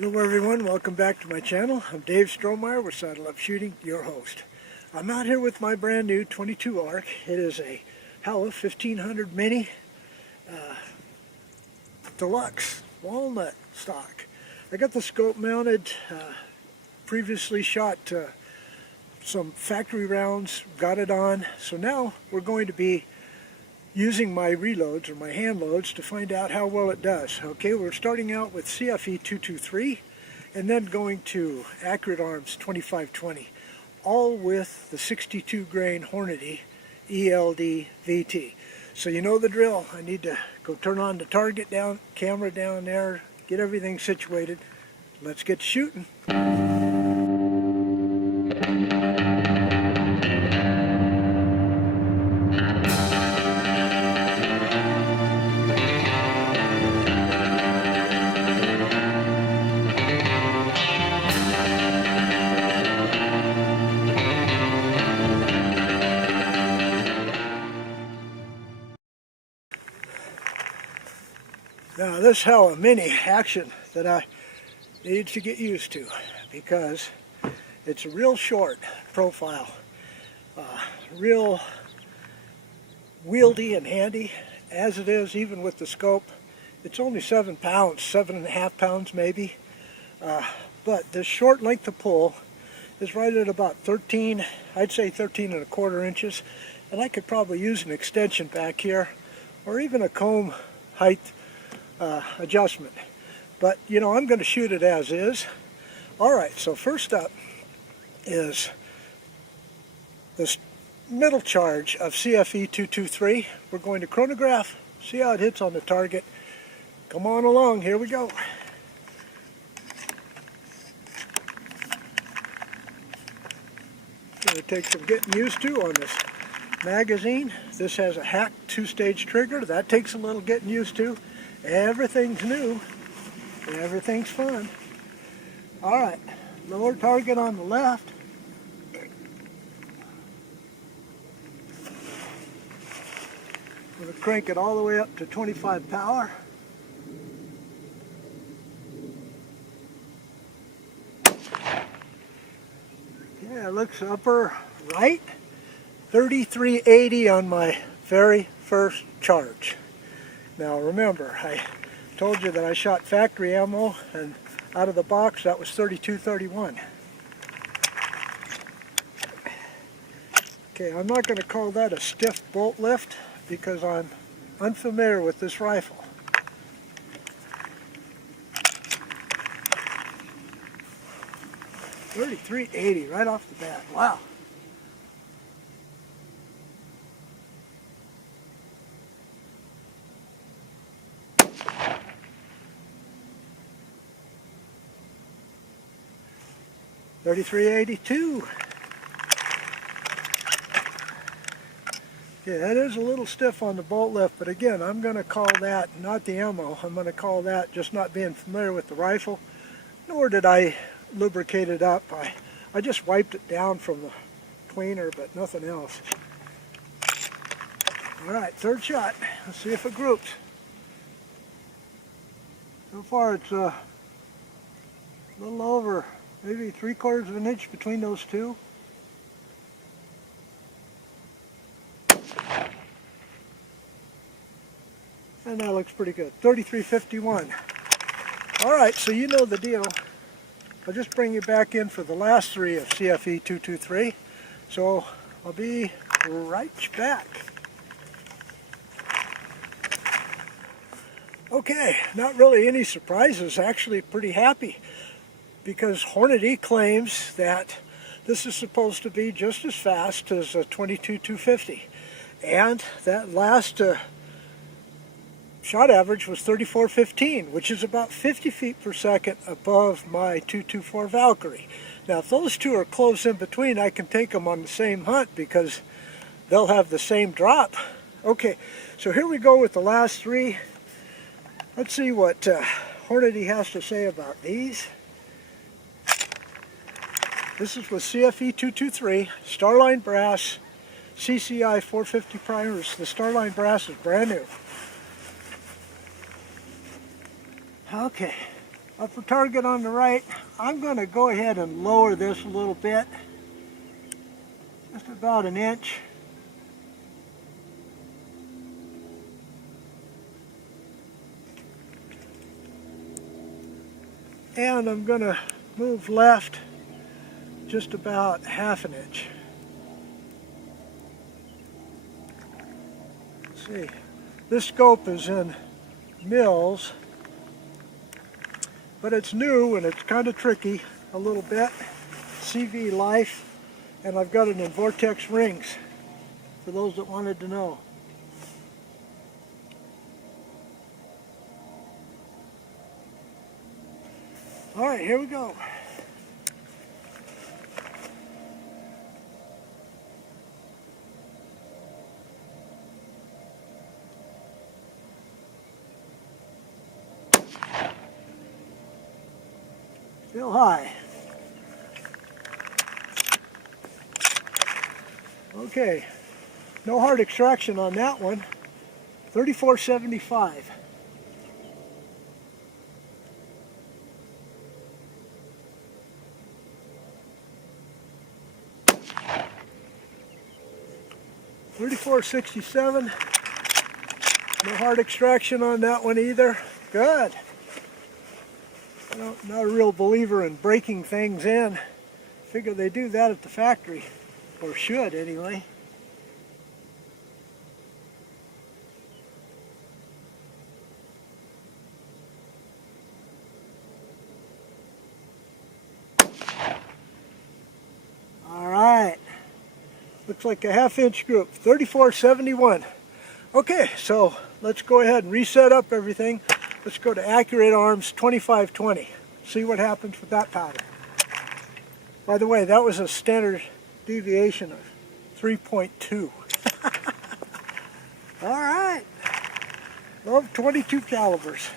Hello everyone, welcome back to my channel. I'm Dave Strohmeyer with Saddle Up Shooting, your host. I'm out here with my brand new 22 ARC. It is a Howa 1500 Mini Deluxe walnut stock. I got the scope mounted, previously shot some factory rounds, got it on. So now we're going to be using my reloads or my hand loads to find out how well it does. Okay, we're starting out with CFE-223 and then going to Firearms 2520, all with the 62 grain Hornady ELD-VT. So you know the drill. I need to go turn on the target camera down there, get everything situated. Let's get shooting. Now this Howa Mini action that I need to get used to because it's a real short profile, real wieldy and handy as it is even with the scope. It's only 7 pounds, 7.5 pounds maybe, but the short length of pull is right at about 13, I'd say 13.25 inches, and I could probably use an extension back here or even a comb height adjustment, but you know, I'm going to shoot it as is. Alright, so first up is this middle charge of CFE-223. We're going to chronograph, see how it hits on the target. Come on along, here we go. Going to take some getting used to on this magazine. This has a hack 2-stage trigger. That takes a little getting used to. Everything's new. Everything's fun. Alright, lower target on the left. I'm going to crank it all the way up to 25 power. Yeah, it looks upper right. 3380 on my very first charge. Now remember, I told you that I shot factory ammo, and out of the box that was 32-31. Okay, I'm not going to call that a stiff bolt lift because I'm unfamiliar with this rifle. .3380 right off the bat. Wow. .3382. Yeah, that is a little stiff on the bolt lift, but again, I'm going to call that not the ammo. I'm going to call that just not being familiar with the rifle. Nor did I lubricate it up. I just wiped it down from the cleaner, but nothing else. Alright, third shot. Let's see if it groups. So far it's a little over maybe 3/4 of an inch between those two. And that looks pretty good. 3351. Alright, so you know the deal. I'll just bring you back in for the last three of CFE-223. So I'll be right back. Okay, not really any surprises. Actually pretty happy, because Hornady claims that this is supposed to be just as fast as a 22-250, and that last shot average was 34.15, which is about 50 feet per second above my 224 Valkyrie. Now if those two are close in between, I can take them on the same hunt because they'll have the same drop. Okay, so here we go with the last three. Let's see what Hornady has to say about these. This is with CFE-223, Starline brass, CCI 450 primers. The Starline brass is brand new. Okay, Upper target on the right. I'm going to go ahead and lower this a little bit, just about an inch. And I'm going to move left just about half an inch. Let's see, this scope is in mils, but it's new and it's kind of tricky a little bit. CV Life, and I've got it in Vortex rings for those that wanted to know. All right, here we go. Still high. Okay, no hard extraction on that one. 34.75. $34.67. No hard extraction on that one either. Good. I'm not a real believer in breaking things in. Figure they do that at the factory, or should anyway. All right. Looks like a half-inch group, 34.71. Okay, so let's go ahead and reset up everything. Let's go to Accurate Arms 2520. See what happens with that pattern. By the way, that was a standard deviation of 3.2. All right. Love 22 calibers.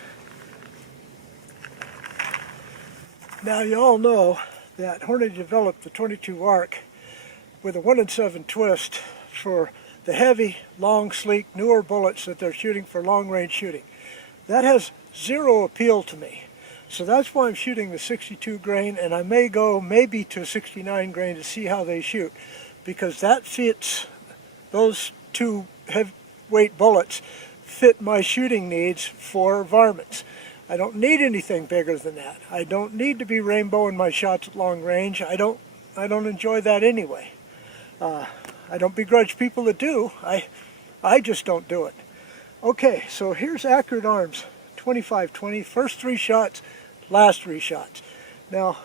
Now you all know that Hornady developed the 22 arc with a 1-in-7 twist for the heavy, long, sleek, newer bullets that they're shooting for long-range shooting. That has zero appeal to me. So that's why I'm shooting the 62 grain, and I may go maybe to 69 grain to see how they shoot, because that fits, those two heavyweight bullets fit my shooting needs for varmints. I don't need anything bigger than that. I don't need to be rainbowing my shots at long range. I don't enjoy that anyway. I don't begrudge people that do. I just don't do it. Okay, so here's Accurate Arms 2520. First 3 shots, last 3 shots. Now,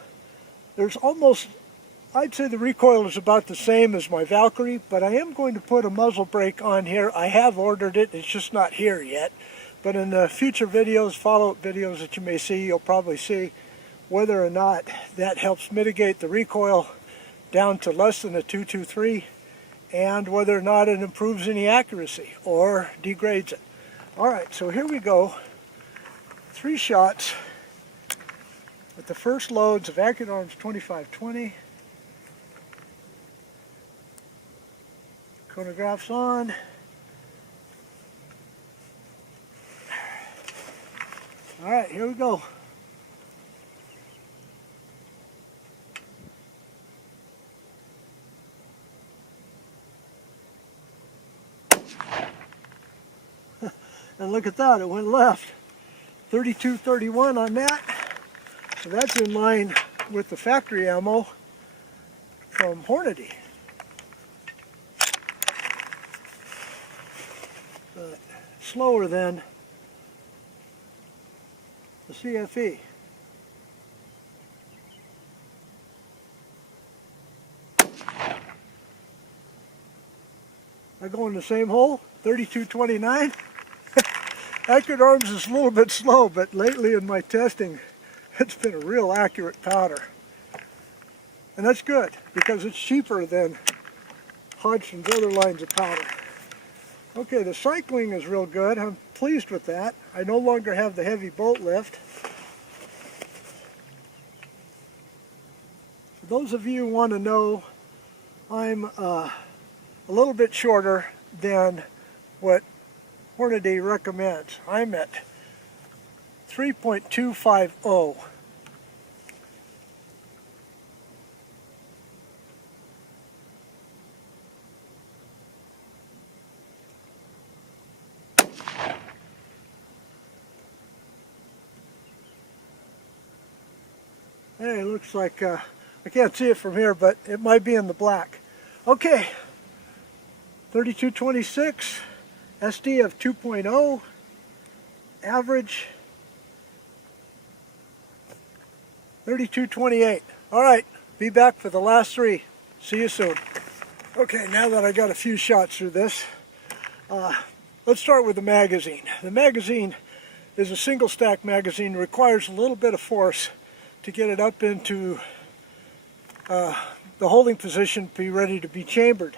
there's almost, I'd say the recoil is about the same as my Valkyrie, but I am going to put a muzzle brake on here. I have ordered it, it's just not here yet. But in the future videos, follow-up videos that you may see, you'll probably see whether or not that helps mitigate the recoil down to less than a 223, and whether or not it improves any accuracy or degrades it. All right, so here we go. 3 shots with the first loads of Accurate Arms 2520. Chronograph's on. All right, here we go. And look at that, it went left. 32.31 on that. So that's in line with the factory ammo from Hornady. But slower than the CFE. I go in the same hole, 32.29. Accurate Arms is a little bit slow, but lately in my testing, it's been a real accurate powder. And that's good, because it's cheaper than Hodgson's other lines of powder. Okay, the cycling is real good. I'm pleased with that. I no longer have the heavy bolt lift. For those of you who want to know, I'm a little bit shorter than what Hornady recommends. I'm at 3.250. Hey, it looks like, I can't see it from here, but it might be in the black. Okay, 3226, SD of 2.0, average 3228. All right, be back for the last three. See you soon. Okay, now that I got a few shots through this, let's start with the magazine. The magazine is a single stack magazine, requires a little bit of force to get it up into the holding position to be ready to be chambered.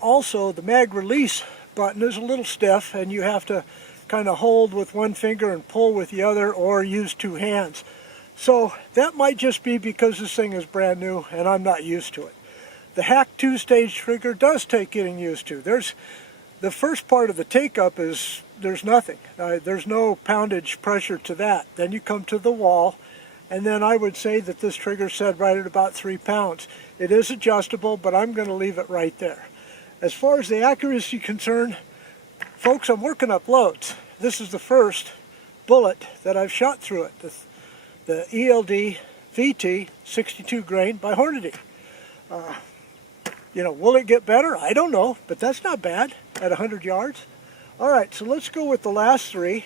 Also, the mag release button is a little stiff, and you have to kind of hold with one finger and pull with the other, or use two hands. So that might just be because this thing is brand new and I'm not used to it. The hack two-stage trigger does take getting used to. The first part of the take-up is there's nothing. There's no poundage pressure to that. Then you come to the wall, and then I would say that this trigger set right at about 3 pounds. It is adjustable, but I'm going to leave it right there. As far as the accuracy concerned, folks, I'm working up loads. This is the first bullet that I've shot through it, the ELD-VT 62 grain by Hornady. You know, will it get better? I don't know, but that's not bad at 100 yards. All right, so let's go with the last three.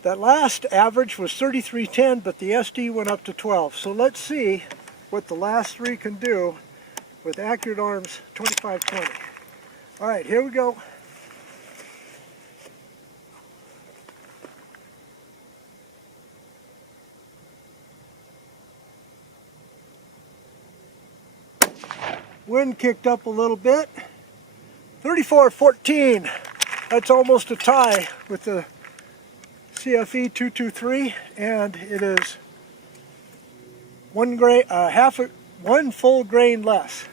That last average was 3310, but the SD went up to 12. So let's see what the last three can do with Accurate Arms 2520. All right, here we go. Wind kicked up a little bit. 34-14. That's almost a tie with the CFE-223, and it is one full grain less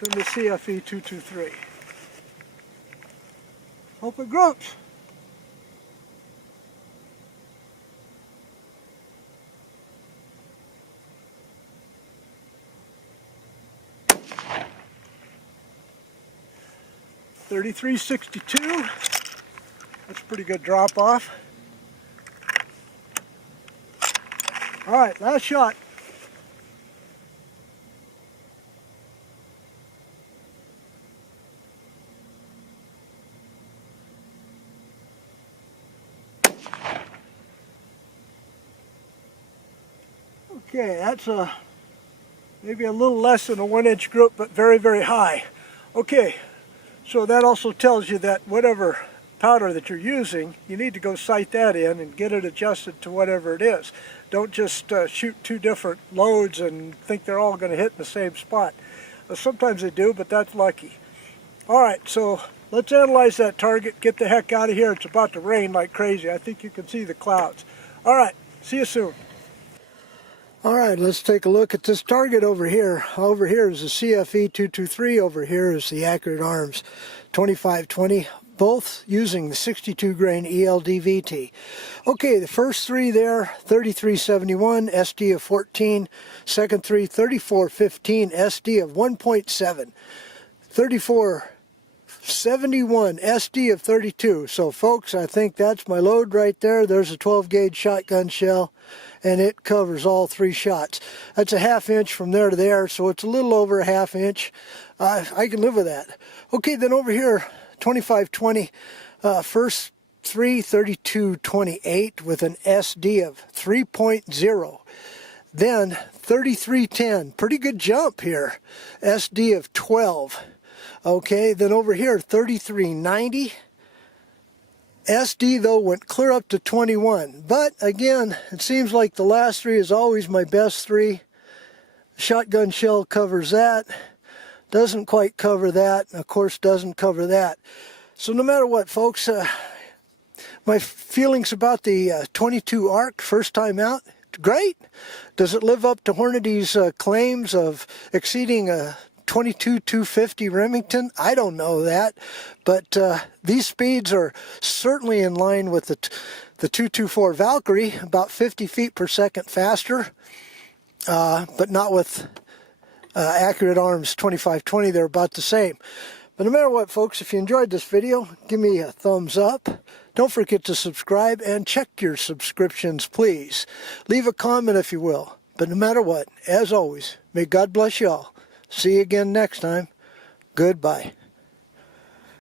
than the CFE-223. Hope it groups. .3362. That's a pretty good drop off. All right, last shot. Okay, that's maybe a little less than a 1-inch group, but very, very high. Okay, so that also tells you that whatever powder that you're using, you need to go sight that in and get it adjusted to whatever it is. Don't just shoot two different loads and think they're all going to hit in the same spot. Sometimes they do, but that's lucky. All right, so let's analyze that target, get the heck out of here. It's about to rain like crazy. I think you can see the clouds. All right, see you soon. All right, let's take a look at this target over here. Over here is the CFE-223. Over here is the Accurate Arms 2520. Both using the 62 grain ELD-VT. Okay, the first three there, 3371, SD of 14. Second three, 3415, SD of 1.7. 3471, SD of 32. So folks, I think that's my load right there. There's a 12 gauge shotgun shell, and it covers all three shots. That's a 1/2 inch from there to there, so it's a little over a 1/2 inch. I can live with that. Okay, then over here, 2520, first three, 3228 with an SD of 3.0. Then 3310, pretty good jump here, SD of 12. Okay, then over here, 3390. SD though went clear up to 21. But again, it seems like the last three is always my best three. Shotgun shell covers that. Doesn't quite cover that, and of course doesn't cover that. So no matter what, folks, my feelings about the 22 ARC first time out, great. Does it live up to Hornady's claims of exceeding AA-223 Remington. I don't know that, but these speeds are certainly in line with the 224 Valkyrie, about 50 feet per second faster, but not with Accurate Arms 2520. They're about the same. But no matter what, folks, if you enjoyed this video, give me a thumbs up. Don't forget to subscribe and check your subscriptions, please. Leave a comment if you will. But no matter what, as always, may God bless you all. See you again next time. Goodbye.